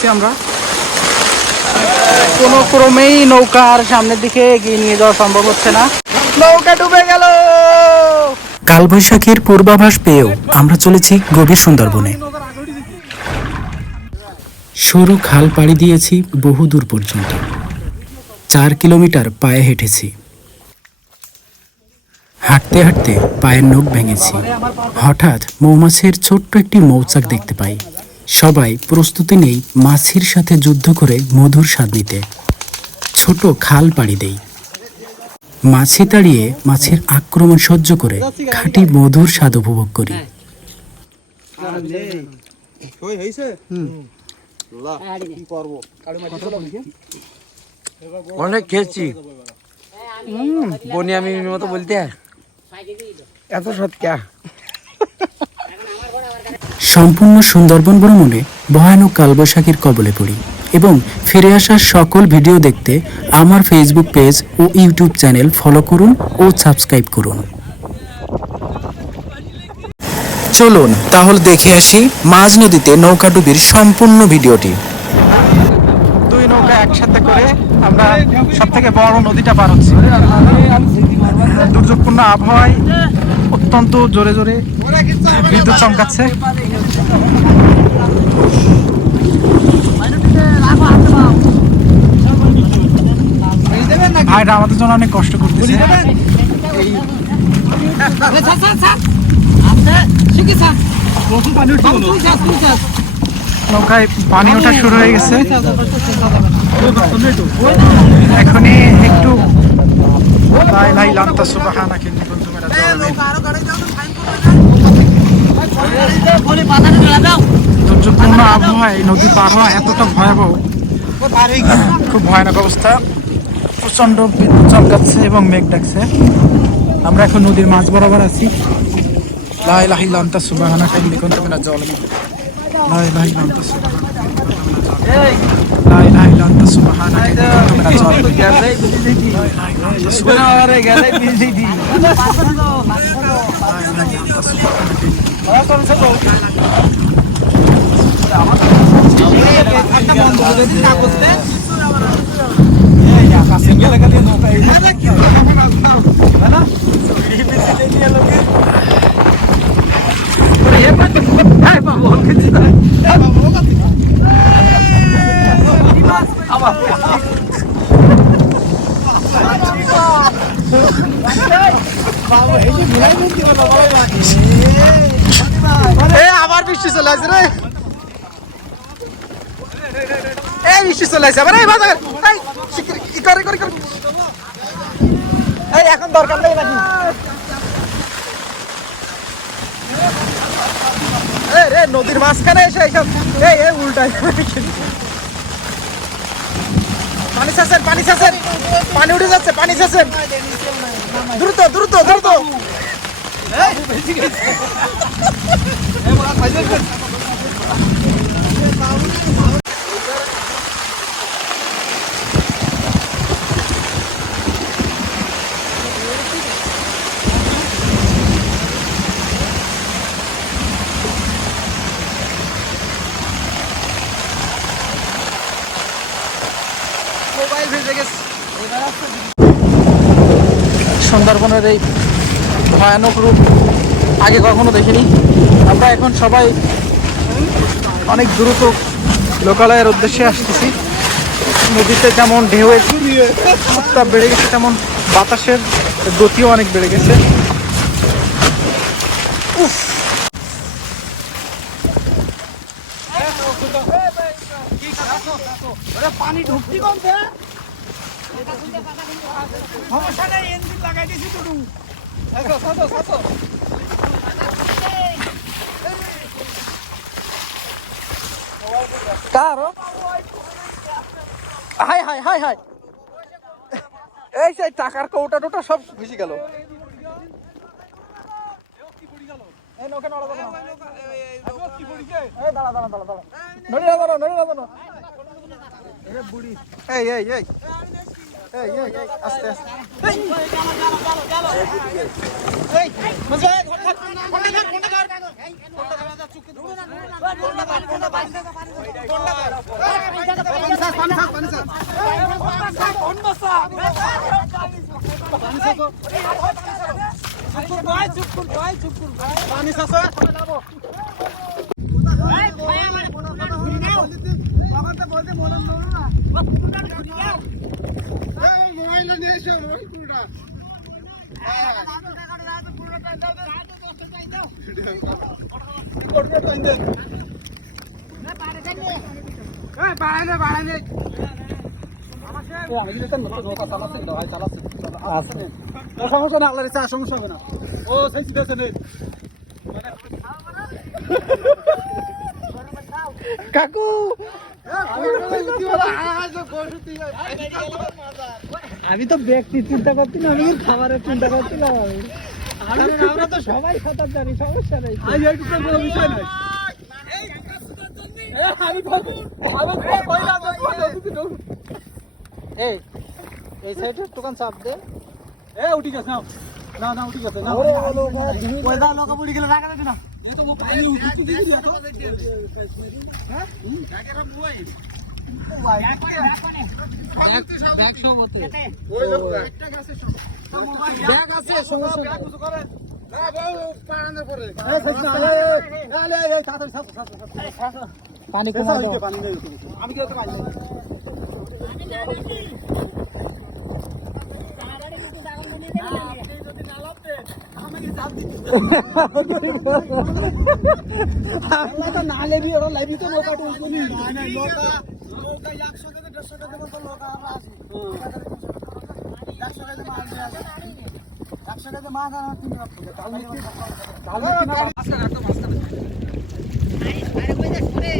করতেছি আমরা। কোনো ক্রমেই নৌকার সামনের দিকে এগিয়ে নিয়ে যাওয়া সম্ভব হচ্ছে না, নৌকা ডুবে গেল। কালবৈশাখীর পূর্বাভাস পেয়েও আমরা চলেছি গভীর সুন্দরবনে। সরু খাল পাড়ি দিয়েছি বহু দূর পর্যন্ত, 4 কিলোমিটার পায়ে হেঁটেছি। হাঁটতে হাঁটতে পায়ের নখ ভেঙেছি। হঠাৎ মৌমাছির ছোট্ট একটি মৌচাক দেখতে পাই। সবাই প্রস্তুতি নেই মাছির সাথে যুদ্ধ করে মধুর স্বাদ নিতে। ছোট খাল পাড়ি দেই, মাছি তাড়িয়ে মাছির আক্রমণ সহ্য করে খাঁটি মধুর স্বাদ উপভোগ করি। অনেক খেয়েছি বনি, আমি মতো বলতে এত সত্যা। সম্পূর্ণ সুন্দরবন ভ্রমণে ভয়ানক কালবৈশাখীর কবলে পড়ি এবং ফিরে আসার সকল ভিডিও দেখতে আমার ফেসবুক পেজ ও ইউটিউব চ্যানেল ফলো করুন ও সাবস্ক্রাইব করুন। চলুন তাহলে দেখে আসি মাঝ নদীতে নৌকাডুবির সম্পূর্ণ ভিডিওটি। দুই নৌকা একসাথে করে আমরা সব থেকে বড় নদীটা পার হচ্ছি। দুর্যোগপূর্ণ আবহাওয়ায় অত্যন্ত জোরে জোরে বিদ্যুৎ চমকাচ্ছে। ভাইরা আমাদের জন্য অনেক কষ্ট করতেছে। নৌকায় পানি ওঠা শুরু হয়ে গেছে, এখনই একটু দুর্যোগপূর্ণ আবহাওয়ায় নদী পার হওয়া এতটা ভয়াবহ, খুব ভয়ানক অবস্থা। প্রচন্ড বিদ্যুৎ চমকাচ্ছে এবং মেঘ ডাকছে। আমরা এখন নদীর মাঝ বরাবর আছি। লা ইলাহা ইল্লা আনতা সুবহানাকা ইন্নী কুনতু মিনাজ জালিমিন। লা ইলাহা ইল্লা আনতা সুবহানাকা লা ইলাহা ইল্লা আনতা সুবহানাকা ইন্নী কুনতু মিনাজ জালিমিন। আবার বৃষ্টি চলে আসছে রে, এই বৃষ্টি চলে আসছে আবার। এই এখন দরকার নেই নাকি? রে নদীর মাঝখানে এসে এইসব উল্টায়। পানি ছাড়ছেন, পানি ছাড়ছেন, পানি উঠে যাচ্ছে, পানি ছাড়ছেন, দ্রুত দ্রুত দ্রুত। সুন্দরবনের এই ভয়ানক রূপ আগে কখনো দেখিনি। আমরা এখন সবাই অনেক দ্রুত লোকালয়ের উদ্দেশ্যে আসতেছি। নদীতে যেমন ঢেউয়ের উত্তাপ বেড়ে গেছে, তেমন বাতাসের গতিও অনেক বেড়ে গেছে। উফ, পানি ঢুকতি কমছে, সমস্যা নেই, ইঞ্জিন লাগাই দিয়েছি টুটু। কারো হাই হাই হাই হাই, এই সেই টাকার কৌটা টোটা সব ভিজে গেল। এই এই এই আস্তে আস্তে সমস্যা না আল্লাহর ইচ্ছা সমস্যা হবে না ও সেই সিদ্ধান্ত নেই কাকু আমি তো ব্যক্তি চিন্তা করছি না আমি খাবারের চিন্তা করছিলাম আমরা তো সবাই সাঁতার জানি সমস্যা নেই কোনো বিষয় নাই এই সাইডে দোকান চাপ দে উঠি গেছে না না উঠি গেছে না পয়দা লোক পড়ি গেলে রাখা যাবে না এই তো পানি উঠতে দিবি না তো হ্যাঁ জায়গাটা মুই ব্যাগ সব মতে ওই লোক একটা গাছে সব ব্যাগ আছে সমস্যা ব্যাগ কিছু করে না বাবু পানি পড়ে এই সাইড না আলে এই তাড়াতাড়ি সাপ পানি কমা দাও পানি নেই আমি কি তো পানি নেই নালে भी और लाइव तो लोका तो उसको नहीं नहीं लोका 100 থেকে 150 টাকা মতো লোকা আমরা আছি 100 টাকা মাল দেয়া 100 টাকা মাল আর 3 লাখ টাকা কাল মিষ্টি আস্তে রাখো আস্তে আরে কই যাস রে